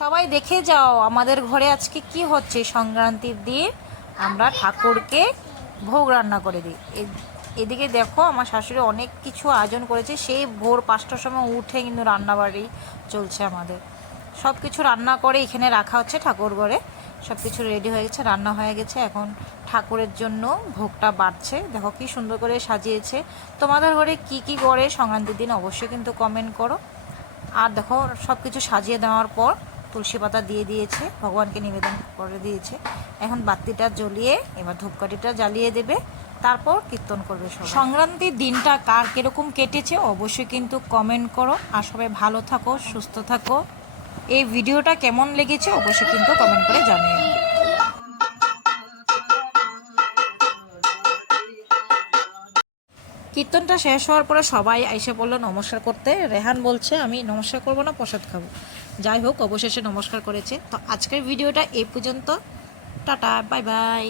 সবাই দেখে যাও আমাদের ঘরে আজকে কি হচ্ছে। সংক্রান্তির দিন আমরা ঠাকুরকে ভোগ রান্না করে দিই। এদিকে দেখো আমার শাশুড়ি অনেক কিছু আয়োজন করেছে, সেই ভোর 5টার সময় উঠে কিন্তু রান্নাবাড়ি চলছে আমাদের। সব কিছু রান্না করে এখানে রাখা হচ্ছে ঠাকুর ঘরে। সব কিছু রেডি হয়ে গেছে, রান্না হয়ে গেছে, এখন ঠাকুরের জন্য ভোগটা বাড়ছে। দেখো কি সুন্দর করে সাজিয়েছে। তোমাদের ঘরে কি কি করে সংক্রান্তির দিন অবশ্যই কিন্তু কমেন্ট করো। আর দেখো সব কিছু সাজিয়ে দেওয়ার পর তুলসী পাতা দিয়ে দিয়েছে, ভগবানকে নিবেদন করে দিয়েছে। এখন বাতিটা জ্বলিয়ে এবার ধূপকাঠিটা জ্বালিয়ে দেবে, তারপর কীর্তন করবে সবাই। সংক্রান্তির দিনটা কার কীরকম কেটেছে অবশ্যই কিন্তু কমেন্ট করো। আর সবাই ভালো থাকো, সুস্থ থাকো। এই ভিডিওটা কেমন লেগেছে অবশ্যই কিন্তু কমেন্ট করে জানিও। কীর্তনটা শেষ হওয়ার পরে সবাই এসে পড়লো নমস্কার করতে। রেহান বলছে আমি নমস্কার করবো না, প্রসাদ খাবো। যাই হোক অবশেষে নমস্কার করেছে। তো আজকের ভিডিওটা এই পর্যন্ত। Tata, bye bye.